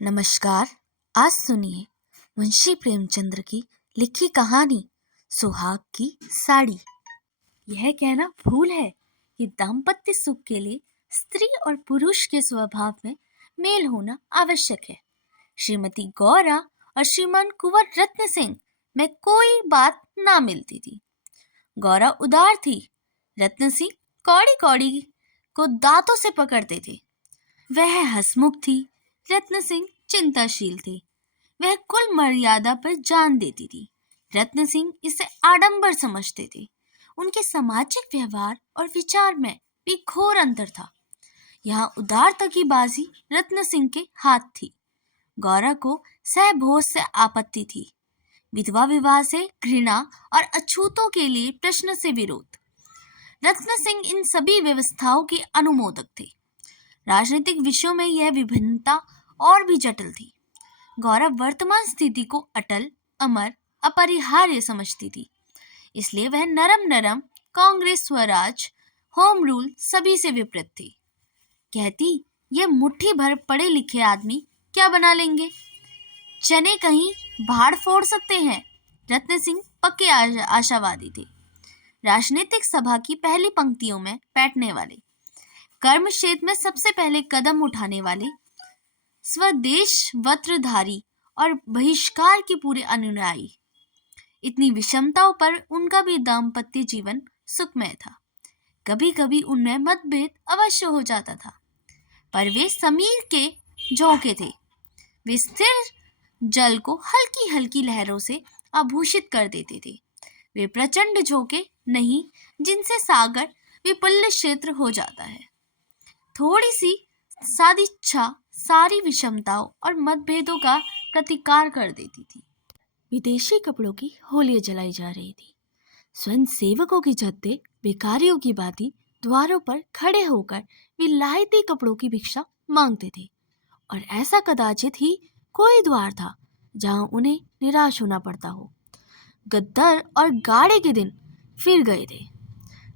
नमस्कार। आज सुनिए मुंशी प्रेमचंद्र की लिखी कहानी सुहाग की साड़ी। यह कहना भूल है कि दाम्पत्य सुख के लिए स्त्री और पुरुष के स्वभाव में मेल होना आवश्यक है। श्रीमती गौरा और श्रीमान कुंवर रत्न सिंह में कोई बात ना मिलती थी। गौरा उदार थी, रत्न सिंह कौड़ी कौड़ी को दांतों से पकड़ते थे। वह हंसमुख थी, रत्न सिंह चिंताशील थे। वह कुल मर्यादा पर जान देती थी, रत्न सिंह इसे आडंबर समझते थे। उनके सामाजिक व्यवहार और विचार में भी घोर अंतर था। यहाँ उदारता की बाजी रत्न सिंह के हाथ थी। गौरा को सहभोज से आपत्ति थी, विधवा विवाह से घृणा और अछूतों के लिए प्रश्न से विरोध। रत्न सिंह इन सभी व्यवस्थाओं के अनुमोदक थे। राजनीतिक विषयों में यह विभिन्नता और भी जटिल थी। गौरा वर्तमान स्थिति को अटल, अमर, अपरिहार्य समझती थी। इसलिए वह नरम कांग्रेस, स्वराज, होम रूल सभी से विपरीत थी। कहती, ये मुट्ठी भर पढ़े लिखे आदमी क्या बना लेंगे, चने कहीं भाड़ फोड़ सकते हैं। रत्न सिंह पक्के आशावादी थे। राजनीतिक सभा की पहली पंक्तियों में बैठने वाले, कर्म क्षेत्र में सबसे पहले कदम उठाने वाले, स्वदेश वस्त्रधारी और बहिष्कार के पूरे अनुयायी। इतनी विषमताओं पर उनका भी दाम्पत्य जीवन सुखमय था। कभी कभी उनमें मतभेद अवश्य हो जाता था, पर वे समीर के झोंके थे। वे स्थिर जल को हल्की हल्की लहरों से आभूषित कर देते थे। वे प्रचंड झोंके नहीं, जिनसे सागर विपुल क्षेत्र हो जाता है। थोड़ी सी सदिच्छा सारी विषमताओं और मतभेदों का प्रतिकार कर देती थी। विदेशी कपड़ों की होलियां जलाई जा रही थी। स्वयं सेवकों की छत्ते भिखारियों की भांति द्वारों पर खड़े होकर विलायती कपड़ों की भिक्षा मांगते थे, और ऐसा कदाचित ही कोई द्वार था जहां उन्हें निराश होना पड़ता हो। गद्दर और गाड़े के दिन फिर गए थे।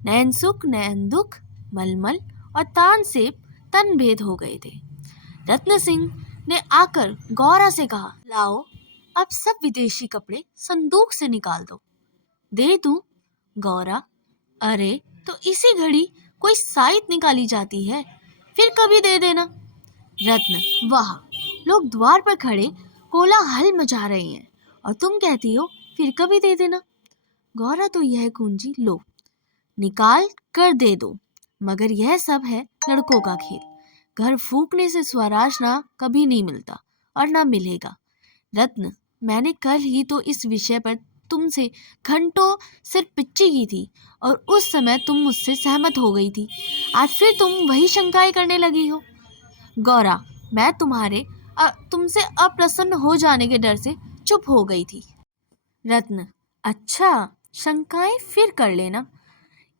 नयन सुख, नयन दुख, मलमल और तानसेब तन भेद हो गए थे। रत्न सिंह ने आकर गौरा से कहा, लाओ अब सब विदेशी कपड़े संदूक से निकाल दो। दे दूं? गौरा, अरे तो इसी घड़ी कोई साइत निकाली जाती है, फिर कभी दे देना। रत्न, वाह, लोग द्वार पर खड़े कोलाहल मचा रहे हैं और तुम कहती हो फिर कभी दे देना। गौरा, तो यह कुंजी लो, निकाल कर दे दो, मगर यह सब है लड़कों का खेल। घर फूकने से स्वराज ना कभी नहीं मिलता और ना मिलेगा। रत्न, मैंने कल ही तो इस विषय पर तुमसे घंटों सिर पिच्ची की थी और उस समय तुम मुझसे सहमत हो गई थी। आज फिर तुम वही शंकाएं करने लगी हो। गौरा, मैं तुमसे अप्रसन्न हो जाने के डर से चुप हो गई थी। रत्न, अच्छा, शंकाएं फिर कर लेना।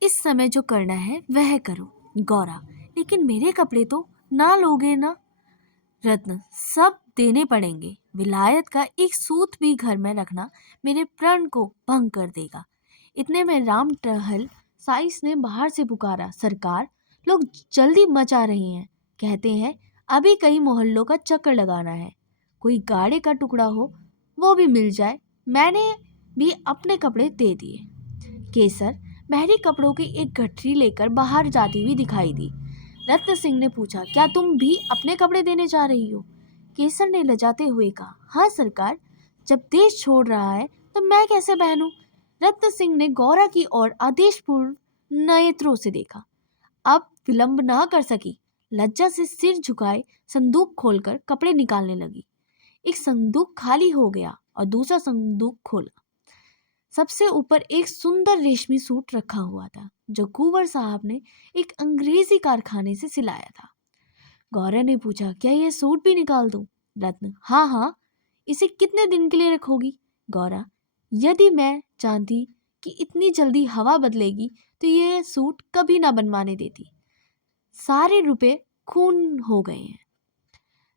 इस समय जो करना है वह करो। गौरा, लेकिन मेरे कपड़े तो ना लोगे ना? रत्न, सब देने पड़ेंगे। विलायत का एक सूत भी घर में रखना मेरे प्रण को भंग कर देगा। इतने में राम टहल साइस ने बाहर से पुकारा, सरकार, लोग जल्दी मचा रहे हैं। कहते हैं अभी कई मोहल्लों का चक्कर लगाना है, कोई गाड़े का टुकड़ा हो वो भी मिल जाए। मैंने भी अपने कपड़े दे दिए। केसर महरी कपड़ों की एक गठरी लेकर बाहर जाती हुई दिखाई दी। रत्न सिंह ने पूछा, क्या तुम भी अपने कपड़े देने जा रही हो? केसर ने लजाते हुए कहा, हाँ सरकार, जब देश छोड़ रहा है तो मैं कैसे पहनूं? रत्न सिंह ने गौरा की ओर आदेशपूर्ण नेत्रों से देखा। अब विलंब ना कर सकी, लज्जा से सिर झुकाए संदूक खोलकर कपड़े निकालने लगी। एक संदूक खाली हो गया और दूसरा संदूक खोला। सबसे ऊपर एक सुंदर रेशमी सूट रखा हुआ था, जो कुंवर साहब ने एक अंग्रेजी कारखाने से सिलाया था। गौरा ने पूछा, क्या यह सूट भी निकाल दूं? रत्न, हाँ हाँ, इसे कितने दिन के लिए रखोगी? गौरा, यदि मैं जानती कि इतनी जल्दी हवा बदलेगी तो यह सूट कभी ना बनवाने देती। सारे रुपए खून हो गए हैं।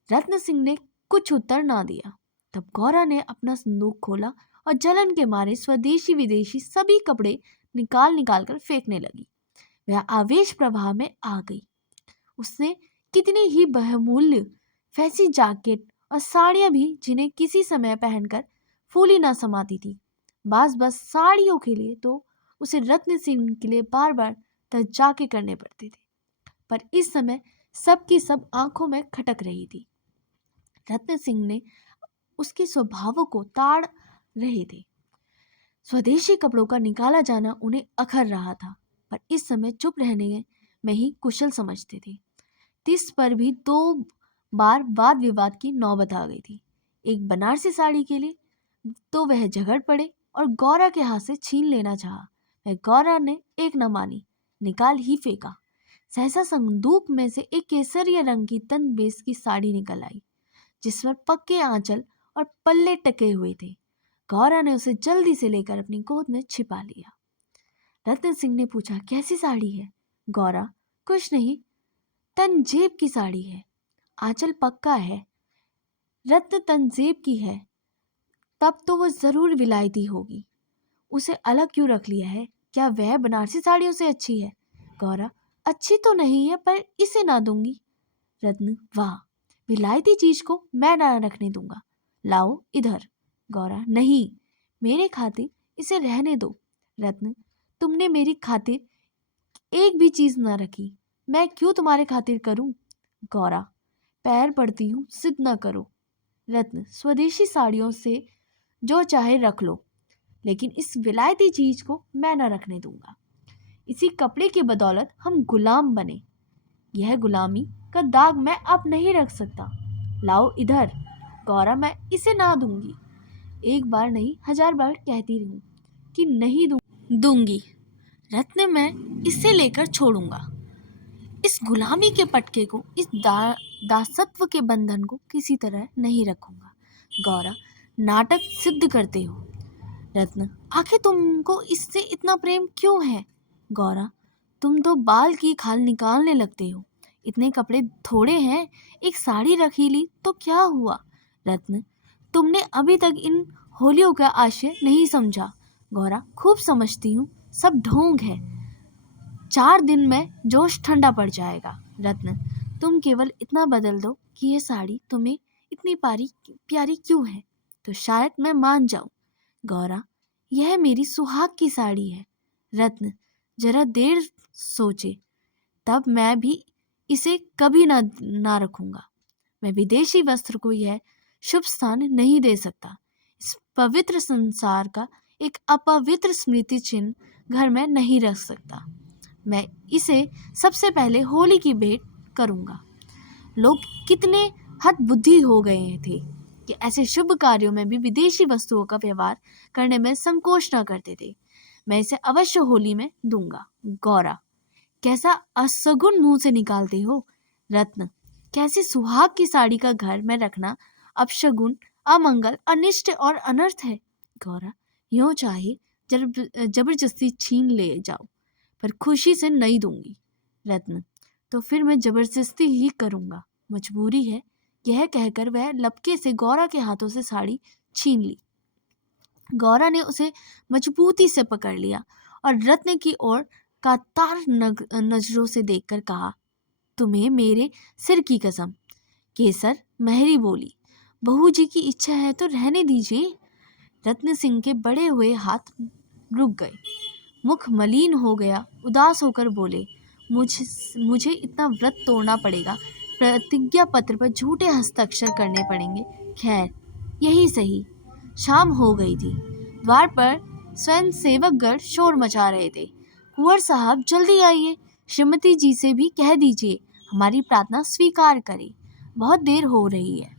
रत्न सिंह ने कुछ उत्तर ना दिया। तब गौरा ने अपना संदूक खोला और जलन के मारे स्वदेशी विदेशी सभी कपड़े निकाल कर फेंकने लगी। वह आवेश प्रवाह में आ गई। उसने कितनी ही बहुमूल्य फैंसी जैकेट और साड़ियां भी जिन्हें किसी समय पहनकर फूली ना समाती थी। बस साड़ियों के लिए तो उसे रत्न सिंह के लिए बार बार तजाके करने पड़ते थे, पर इस समय सबकी सब आंखों में खटक रही थी। रत्न सिंह ने उसके स्वभावों को ताड़ रहे थे। स्वदेशी कपड़ों का निकाला जाना उन्हें अखर रहा था, पर इस समय चुप रहने में ही कुशल समझते थे। तिस पर भी 2 बार वाद विवाद की नौबत आ गई थी। एक बनारसी साड़ी के लिए तो वह झगड़ पड़े और गौरा के हाथ से छीन लेना चाहा। वह गौरा ने एक न मानी, निकाल ही फेंका। सहसा संदूक में से एक केसरिया रंग की तन बेस की साड़ी निकल आई, जिस पर पक्के आंचल और पल्ले टके हुए थे। गौरा ने उसे जल्दी से लेकर अपनी गोद में छिपा लिया। रतन सिंह ने पूछा, कैसी साड़ी है? गौरा, कुछ नहीं, तंजेब की साड़ी है, आंचल पक्का है। रत्न तंजेब की है, तब तो वो जरूर विलायती होगी। उसे अलग क्यों रख लिया है? क्या वह बनारसी साड़ियों से अच्छी है? गौरा, अच्छी तो नहीं है, पर इसे ना दूंगी। रत्न, वाह, विलायती चीज को मैं ना रखने दूंगा, लाओ इधर। गौरा, नहीं, मेरे खातिर इसे रहने दो। रत्न, तुमने मेरी खातिर एक भी चीज ना रखी, मैं क्यों तुम्हारे खातिर करूं? गौरा, पैर पड़ती हूं, जिद ना करो। रत्न, स्वदेशी साड़ियों से जो चाहे रख लो, लेकिन इस विलायती चीज को मैं ना रखने दूंगा। इसी कपड़े की बदौलत हम गुलाम बने, यह गुलामी का दाग मैं अब नहीं रख सकता, लाओ इधर। गौरा, मैं इसे ना दूंगी। एक बार नहीं 1000 बार कहती रहूं कि नहीं दूंगी। रत्न, मैं इसे लेकर छोड़ूंगा। इस गुलामी के पटके को, इस दासत्व के बंधन को किसी तरह नहीं रखूंगा। गौरा, नाटक सिद्ध करते हो। रत्न, आखिर तुमको इससे इतना प्रेम क्यों है? गौरा, तुम तो बाल की खाल निकालने लगते हो। इतने कपड़े थोड़े हैं, एक साड़ी रखी ली तो क्या हुआ? रत्न, तुमने अभी तक इन होलियों का आशय नहीं समझा। गौरा, खूब समझती हूँ, सब ढोंग है। 4 दिन में जोश ठंडा पड़ जाएगा। रत्न, तुम केवल इतना बदल दो कि यह साड़ी तुम्हें इतनी प्यारी क्यों है, तो शायद मैं मान जाऊं। गौरा, यह मेरी सुहाग की साड़ी है। रत्न, जरा देर सोचे, तब मैं भी इसे कभी ना रखूंगा। मैं विदेशी वस्त्र को यह शुभ स्थान नहीं दे सकता। इस पवित्र संसार का एक अपवित्र स्मृति चिन्ह घर में नहीं रख सकता। मैं इसे सबसे पहले होली की भेंट करूंगा। लोग कितने हतबुद्धि हो गए थे कि ऐसे शुभ कार्यों में भी विदेशी वस्तुओं का व्यवहार करने में संकोच न करते थे। मैं इसे अवश्य होली में दूंगा। गौरा, कैसा असगुन मुंह से निकालते हो। रत्न, कैसी सुहाग की साड़ी का घर में रखना अपशगुन, अमंगल, अनिष्ट और अनर्थ है। गौरा, यूं चाहे जबरदस्ती छीन ले जाओ, पर खुशी से नहीं दूंगी। रत्न, तो फिर मैं जबरदस्ती ही करूंगा, मजबूरी है। यह कहकर वह लपके से गौरा के हाथों से साड़ी छीन ली। गौरा ने उसे मजबूती से पकड़ लिया और रत्न की ओर कातार नजरों से देखकर कहा, तुम्हें मेरे सिर की कसम। केसर महरी बोली, बहू जी की इच्छा है तो रहने दीजिए। रत्न सिंह के बड़े हुए हाथ रुक गए, मुख मलिन हो गया। उदास होकर बोले, मुझे इतना व्रत तोड़ना पड़ेगा, प्रतिज्ञा पत्र पर झूठे हस्ताक्षर करने पड़ेंगे। खैर, यही सही। शाम हो गई थी। द्वार पर स्वयं सेवकगण शोर मचा रहे थे। कुंवर साहब, जल्दी आइए, श्रीमती जी से भी कह दीजिए हमारी प्रार्थना स्वीकार करें, बहुत देर हो रही है।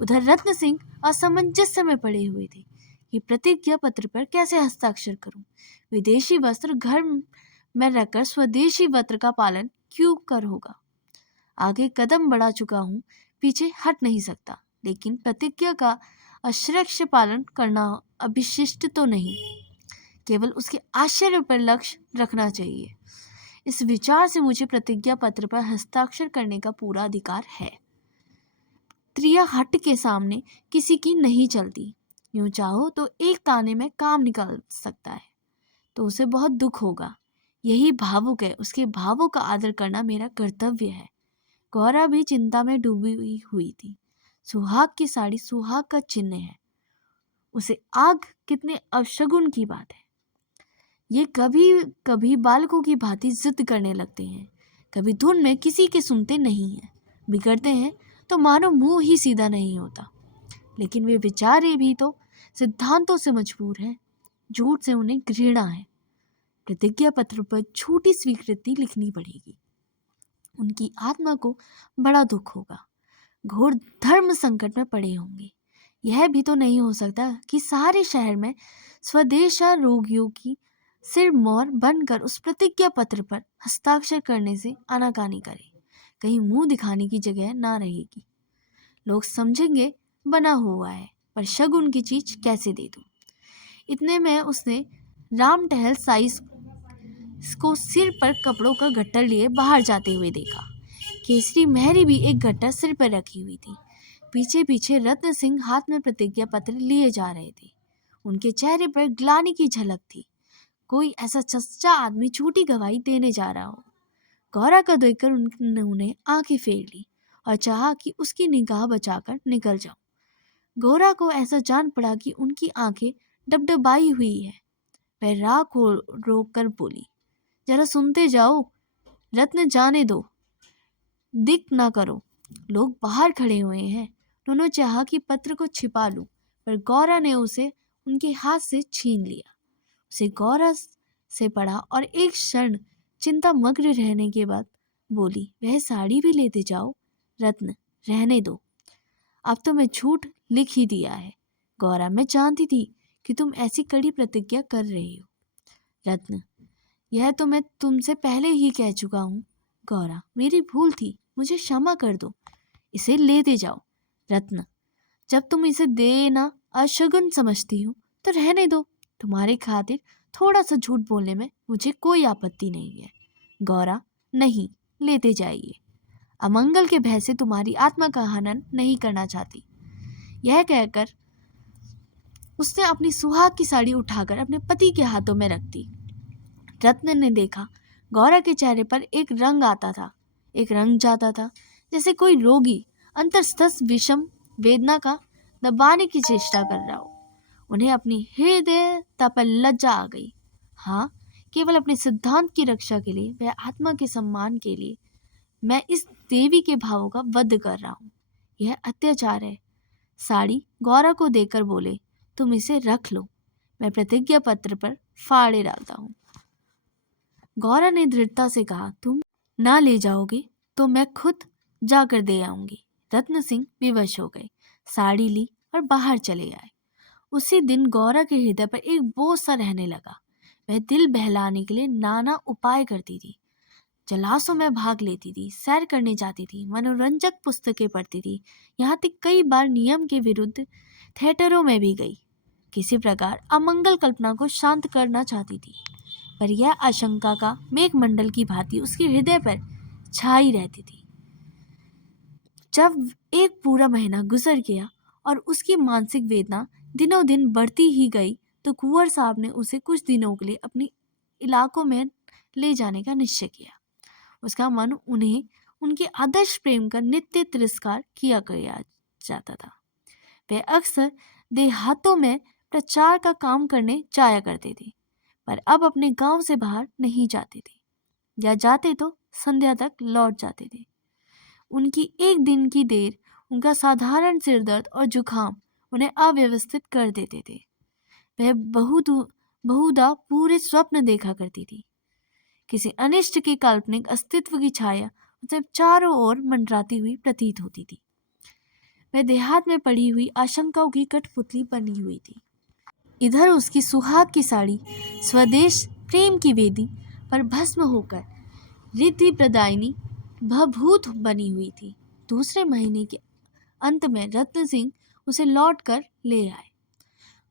उधर रत्न सिंह असमंजस में पड़े हुए थे कि प्रतिज्ञा पत्र पर कैसे हस्ताक्षर करूं। विदेशी वस्त्र घर में रखकर स्वदेशी वस्त्र का पालन क्यों कर होगा। आगे कदम बढ़ा चुका हूं, पीछे हट नहीं सकता, लेकिन प्रतिज्ञा का अश्रक्ष पालन करना अभिशिष्ट तो नहीं, केवल उसके आश्चर्य पर लक्ष्य रखना चाहिए। इस विचार से मुझे प्रतिज्ञा पत्र पर हस्ताक्षर करने का पूरा अधिकार है। त्रिया हट के सामने किसी की नहीं चलती। यूं चाहो तो एक ताने में काम निकल सकता है, तो उसे बहुत दुख होगा। यही भावुक है, उसके भावों का आदर करना मेरा कर्तव्य है। गौरा भी चिंता में डूबी हुई थी। सुहाग की साड़ी सुहाग का चिन्ह है, उसे आग कितने अपशगुन की बात है। ये कभी कभी बालकों की भांति जिद करने लगते हैं, कभी धुन में किसी के सुनते नहीं हैं, बिगड़ते हैं तो मानो मुंह ही सीधा नहीं होता। लेकिन वे बेचारे भी तो सिद्धांतों से मजबूर हैं, झूठ से उन्हें घृणा है। प्रतिज्ञा पत्र पर झूठी स्वीकृति लिखनी पड़ेगी। उनकी आत्मा को बड़ा दुख होगा, घोर धर्म संकट में पड़े होंगे। यह भी तो नहीं हो सकता कि सारे शहर में स्वदेशा रोगियों की सिर मोर बनकर उस प्रतिज्ञा पत्र पर हस्ताक्षर करने से आनाकानी करे। कहीं मुंह दिखाने की जगह ना रहेगी। लोग समझेंगे बना हुआ है, पर शगुन की चीज कैसे दे दूं। इतने में उसने राम टहल साइज को सिर पर कपड़ों का गट्टर लिए बाहर जाते हुए देखा। केसरी मेहरी भी एक गट्टर सिर पर रखी हुई थी। पीछे पीछे रत्न सिंह हाथ में प्रतिज्ञा पत्र लिए जा रहे थे। उनके चेहरे पर ग्लानि की झलक थी। कोई ऐसा सच्चा आदमी झूठी गवाही देने जा रहा हो। गौरा को देखकर उन्होंने आंखें फेर ली और चाहा कि उसकी निगाह बचाकर निकल जाऊं। गौरा को ऐसा जान पड़ा कि उनकी आंखें डबडबाई हुई है। वह राह को रोककर बोली, जरा सुनते जाओ, रत्न जाने दो, दिक ना करो। लोग बाहर खड़े हुए हैं। उन्होंने चाहा कि पत्र को छिपा लूं, पर गौरा ने उसे उनके हाथ से छीन लिया। उसे गौरा से पढ़ा और एक क्षण चिंता मग्न रहने के बाद बोली, वह साड़ी भी लेते जाओ। रत्न, रहने दो, अब तो मैं झूठ लिख ही दिया है। गौरा, मैं जानती थी कि तुम ऐसी कड़ी प्रतिज्ञा कर रही हो। रत्न, यह तो मैं तुमसे पहले ही कह चुका हूँ। गौरा, मेरी भूल थी, मुझे क्षमा कर दो। इसे लेते जाओ। रत्न, जब तुम इसे देना अशगुन समझती हो तो रहने दो। तुम्हारे खातिर थोड़ा सा झूठ बोलने में मुझे कोई आपत्ति नहीं है। गौरा, नहीं, लेते जाइए। अमंगल के भय से तुम्हारी आत्मा का हनन नहीं करना चाहती। यह कहकर उसने अपनी सुहाग की साड़ी उठाकर अपने पति के हाथों में रख दी। रत्न ने देखा, गौरा के चेहरे पर एक रंग आता था, एक रंग जाता था, जैसे कोई रोगी अंतस्तस विषम वेदना का दबाने की चेष्टा कर रहा हो। उन्हें अपनी हृदयता पर लज्जा आ गई। हाँ, केवल अपने सिद्धांत की रक्षा के लिए, वह आत्मा के सम्मान के लिए मैं इस देवी के भावों का वध कर रहा हूँ। यह अत्याचार है। साड़ी गौरा को देकर बोले, तुम इसे रख लो, मैं प्रतिज्ञा पत्र पर फाड़े डालता हूँ। गौरा ने दृढ़ता से कहा, तुम ना ले जाओगे तो मैं खुद जाकर दे आऊंगी। रत्न सिंह विवश हो गए, साड़ी ली और बाहर चले आए। उसी दिन गौरा के हृदय पर एक बोझ सा रहने लगा। वह दिल बहलाने के लिए नाना उपाय करती थी। जलासों में भाग लेती थी, सैर करने जाती थी, मनोरंजक पुस्तकें पढ़ती थी, यहाँ तक कई बार नियम के विरुद्ध थिएटरों में भी गई। किसी प्रकार अमंगल कल्पना को शांत करना चाहती थी, पर यह आशंका का मेघमंडल की भांति उसके हृदय पर छाई रहती थी। जब एक पूरा महीना गुजर गया और उसकी मानसिक वेदना दिनों दिन बढ़ती ही गई, तो कुंवर साहब ने उसे कुछ दिनों के लिए अपनी इलाकों में ले जाने का निश्चय किया। उसका मन उन्हें उनके आदर्श प्रेम का नित्य तिरस्कार किया गया जाता था। वे अक्सर देहातों में प्रचार का काम करने जाया करते थे, पर अब अपने गांव से बाहर नहीं जाते थे, या जाते तो संध्या तक लौट जाते थे। उनकी एक दिन की देर, उनका साधारण सिरदर्द और जुखाम उन्हें अव्यवस्थित कर देते थे। वह बहुधा पूरे स्वप्न देखा करती थी। किसी अनिष्ट के काल्पनिक अस्तित्व की छाया उसे चारों ओर मंडराती हुई प्रतीत होती थी। वह देहात में पड़ी हुई आशंकाओं की कठपुतली बनी हुई थी। इधर उसकी सुहाग की साड़ी स्वदेश प्रेम की वेदी पर भस्म होकर रिद्धि प्रदायिनी भभूत बनी हुई थी। दूसरे महीने के अंत में रत्न सिंह उसे लौट कर ले आए।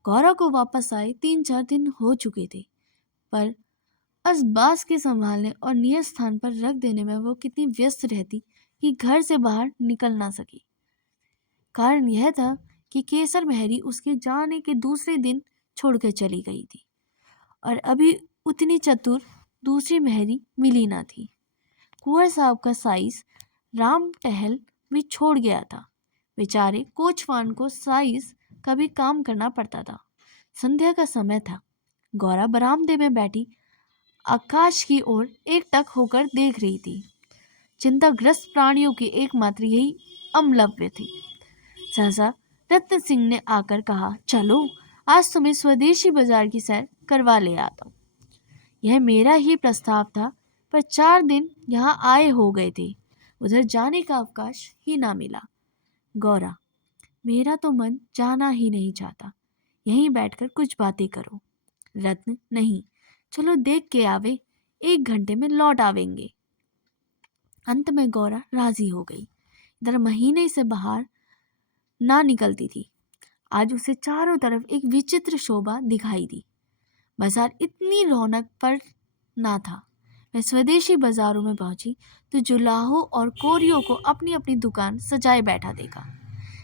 गौरव को वापस आए 3-4 दिन हो चुके थे, पर असबास के संभालने और नियत स्थान पर रख देने में वो कितनी व्यस्त रहती कि घर से बाहर निकल ना सकी। कारण यह था कि केसर मेहरी उसके जाने के दूसरे दिन छोड़कर चली गई थी, और अभी उतनी चतुर दूसरी मेहरी मिली ना थी। कुंवर साहब का साइस राम टहल भी छोड़ गया था। बेचारे कोचवान को साइज का भी काम करना पड़ता था। संध्या का समय था। गौरा बरामदे में बैठी आकाश की ओर एकटक होकर देख रही थी। चिंताग्रस्त प्राणियों की एकमात्र यही अमलव्य थी। सहसा रत्न सिंह ने आकर कहा, चलो आज तुम्हें स्वदेशी बाजार की सैर करवा ले आता हूँ। यह मेरा ही प्रस्ताव था, पर 4 दिन यहाँ आए हो गए थे, उधर जाने का अवकाश ही ना मिला। गौरा, मेरा तो मन जाना ही नहीं चाहता, यहीं बैठकर कुछ बातें करो। रत्न, नहीं, चलो देख के आवे, 1 घंटे में लौट आवेंगे। अंत में गौरा राजी हो गई। इधर महीने से बाहर ना निकलती थी। आज उसे चारों तरफ एक विचित्र शोभा दिखाई दी। बाजार इतनी रौनक पर ना था। वह स्वदेशी बाजारों में पहुंची तो जुलाहों और कोरियों को अपनी अपनी दुकान सजाए बैठा देखा।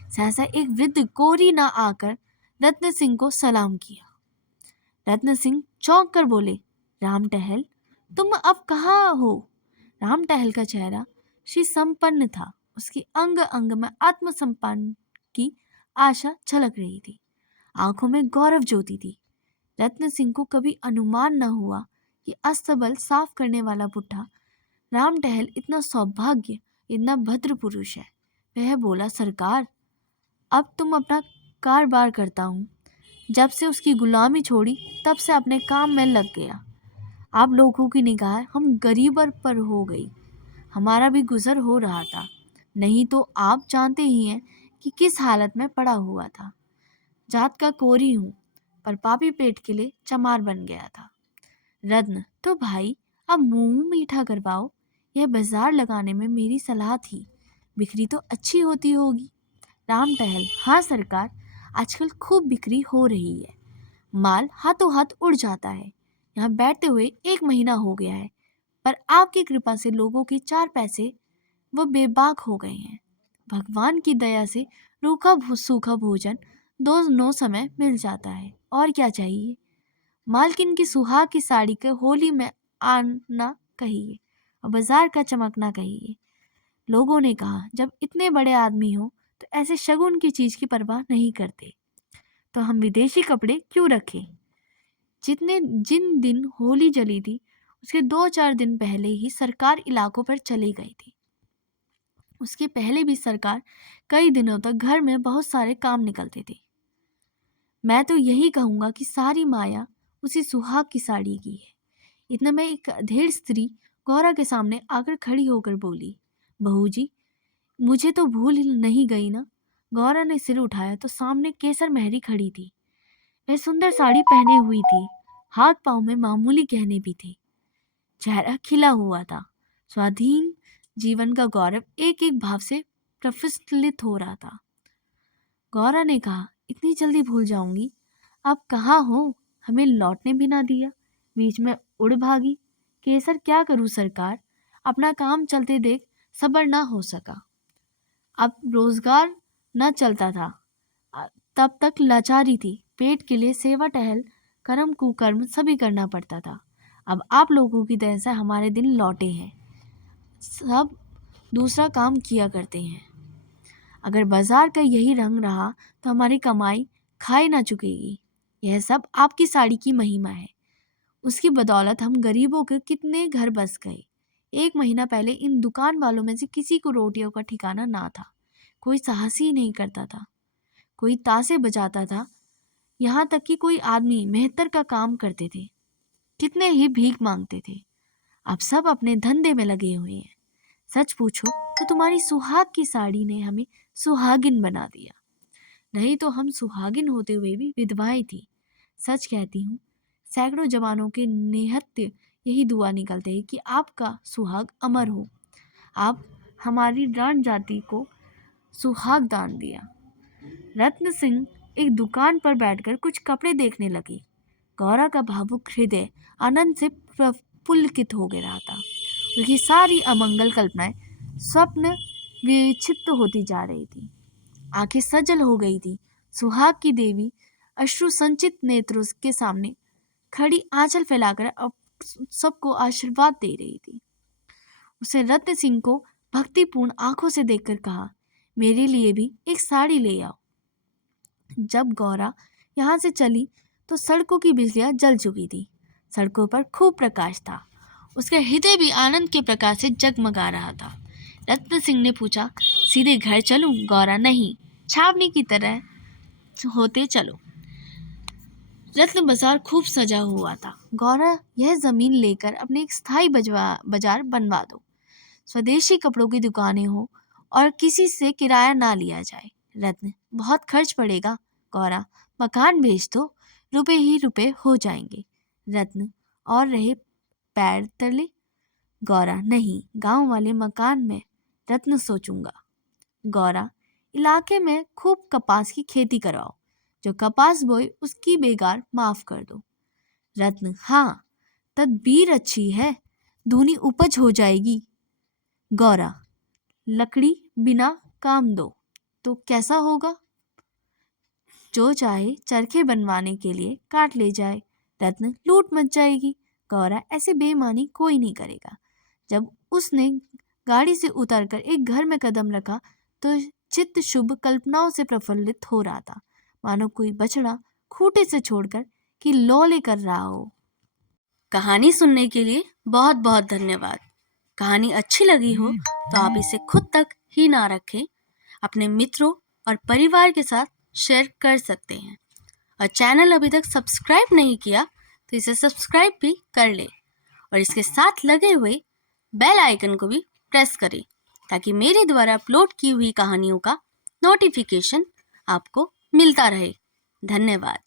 सहसा एक वृद्ध कोरी ना आकर रत्न सिंह को सलाम किया। रत्न सिंह चौंक कर बोले, राम टहल, तुम अब कहाँ हो? राम टहल का चेहरा श्री संपन्न था। उसकी अंग अंग में आत्मसम्मान की आशा झलक रही थी। आंखों में गौरव ज्योति थी। रत्न सिंह को कभी अनुमान न हुआ कि अस्तबल साफ करने वाला बुढ़ा राम टहल इतना सौभाग्य, इतना भद्र पुरुष है। वह बोला, सरकार, अब तुम अपना कारोबार करता हूँ। जब से उसकी गुलामी छोड़ी तब से अपने काम में लग गया। आप लोगों की निगाह हम गरीबर पर हो गई। हमारा भी गुजर हो रहा था, नहीं तो आप जानते ही हैं कि किस हालत में पड़ा हुआ था। जात का कोरी हूँ, पर पापी पेट के लिए चमार बन गया था। रत्न, तो भाई अब मुंह मीठा करवाओ। यह बाजार लगाने में मेरी सलाह थी। बिक्री तो अच्छी होती होगी। राम टहल, हाँ सरकार, आजकल खूब बिक्री हो रही है। माल हाथों हाथ उड़ जाता है। यहाँ बैठते हुए 1 महीना हो गया है, पर आपकी कृपा से लोगों के 4 पैसे वो बेबाक हो गए हैं। भगवान की दया से रूखा सूखा भोजन 2 समय मिल जाता है, और क्या चाहिए। मालकिन की सुहाग की साड़ी के होली में आना कहिए और बाजार का चमकना कहिए। लोगों ने कहा, जब इतने बड़े आदमी हो तो ऐसे शगुन की चीज की परवाह नहीं करते, तो हम विदेशी कपड़े क्यों रखें। जिन दिन होली जली थी उसके 2-4 दिन पहले ही सरकार इलाकों पर चली गई थी। उसके पहले भी सरकार कई दिनों तक घर में बहुत सारे काम निकलते थे। मैं तो यही कहूँगा कि सारी माया उसी सुहाग की साड़ी की है। इतने में एक अधेड़ स्त्री गौरा के सामने आकर खड़ी होकर बोली, बहू जी, मुझे तो भूल नहीं गई ना। गौरा ने सिर उठाया तो सामने केसर मेहरी खड़ी थी। वह सुंदर साड़ी पहने हुई थी। हाथ पांव में मामूली गहने भी थे। चेहरा खिला हुआ था। स्वाधीन जीवन का गौरव एक एक भाव से प्रफुल्लित हो रहा था। गौरा ने कहा, इतनी जल्दी भूल जाऊंगी? आप कहाँ हो? हमें लौटने भी ना दिया, बीच में उड़ भागी। केसर, क्या करूं सरकार, अपना काम चलते देख सब्र ना हो सका। अब रोजगार न चलता था, तब तक लाचारी थी। पेट के लिए सेवा टहल कर्म कुकर्म सभी करना पड़ता था। अब आप लोगों की दया से हमारे दिन लौटे हैं। सब दूसरा काम किया करते हैं। अगर बाजार का यही रंग रहा तो हमारी कमाई खाए ना चुकेगी। यह सब आपकी साड़ी की महिमा है। उसकी बदौलत हम गरीबों के कितने घर बस गए। 1 महीना पहले इन दुकान वालों में से किसी को रोटियों का ठिकाना ना था। कोई साहस ही नहीं करता था, कोई तासे बजाता था, यहाँ तक कि कोई आदमी मेहतर का काम करते थे। कितने ही भीख मांगते थे। अब सब अपने धंधे में लगे हुए हैं। सच पूछो तो तुम्हारी सुहाग की साड़ी ने हमें सुहागिन बना दिया, नहीं तो हम सुहागिन होते हुए भी विधवाएं थी। सच कहती हूँ, सैकड़ों जवानों के निहत्य यही दुआ निकलते हैं कि आपका सुहाग अमर हो। आप हमारी रान जाति को सुहाग दान दिया। रत्न सिंह एक दुकान पर बैठकर कुछ कपड़े देखने लगी। गौरा का भावुक हृदय आनंद से प्रफुल्लित हो गया था। उसकी सारी अमंगल कल्पनाएं स्वप्न विक्षिप्त होती जा रही थी। आंखें सजल हो गई थी। सुहाग की देवी अश्रु संचित नेत्रों के सामने खड़ी आंचल फैलाकर अब सबको आशीर्वाद दे रही थी। उसे रत्न सिंह को भक्तिपूर्ण आंखों से देखकर कहा, मेरे लिए भी एक साड़ी ले आओ। जब गौरा यहाँ से चली तो सड़कों की बिजलियां जल चुकी थी। सड़कों पर खूब प्रकाश था। उसका हृदय भी आनंद के प्रकाश से जगमगा रहा था। रत्न सिंह ने पूछा, सीधे घर चलूं? गौरा, नहीं, छावनी की तरह होते चलो। रत्न बाजार खूब सजा हुआ था। गौरा, यह जमीन लेकर अपने एक स्थायी बाजार बनवा दो। स्वदेशी कपड़ों की दुकानें हो और किसी से किराया ना लिया जाए। रत्न, बहुत खर्च पड़ेगा। गौरा, मकान बेच दो, रुपए ही रुपए हो जाएंगे। रत्न, और रहे पैर तले? गौरा, नहीं, गांव वाले मकान में। रत्न, सोचूंगा। गौरा, इलाके में खूब कपास की खेती करवाओ। जो कपास बोए उसकी बेगार माफ कर दो। रत्न, हाँ, तदबीर अच्छी है, दूनी उपज हो जाएगी। गौरा, लकड़ी बिना काम दो तो कैसा होगा? जो चाहे चरखे बनवाने के लिए काट ले जाए। रत्न, लूट मच जाएगी। गौरा, ऐसे बेईमानी कोई नहीं करेगा। जब उसने गाड़ी से उतरकर एक घर में कदम रखा तो चित्त शुभ कल्पनाओं से प्रफुल्लित हो रहा था, मानो कोई बछड़ा खूंटे से छोड़कर कि लौले कर रहा हो। कहानी सुनने के लिए बहुत बहुत धन्यवाद। कहानी अच्छी लगी हो तो आप इसे खुद तक ही ना रखें, अपने मित्रों और परिवार के साथ शेयर कर सकते हैं। और चैनल अभी तक सब्सक्राइब नहीं किया तो इसे सब्सक्राइब भी कर ले और इसके साथ लगे हुए बेल आइकन को भी प्रेस करें ताकि मेरे द्वारा अपलोड की हुई कहानियों का नोटिफिकेशन आपको मिलता रहे। धन्यवाद।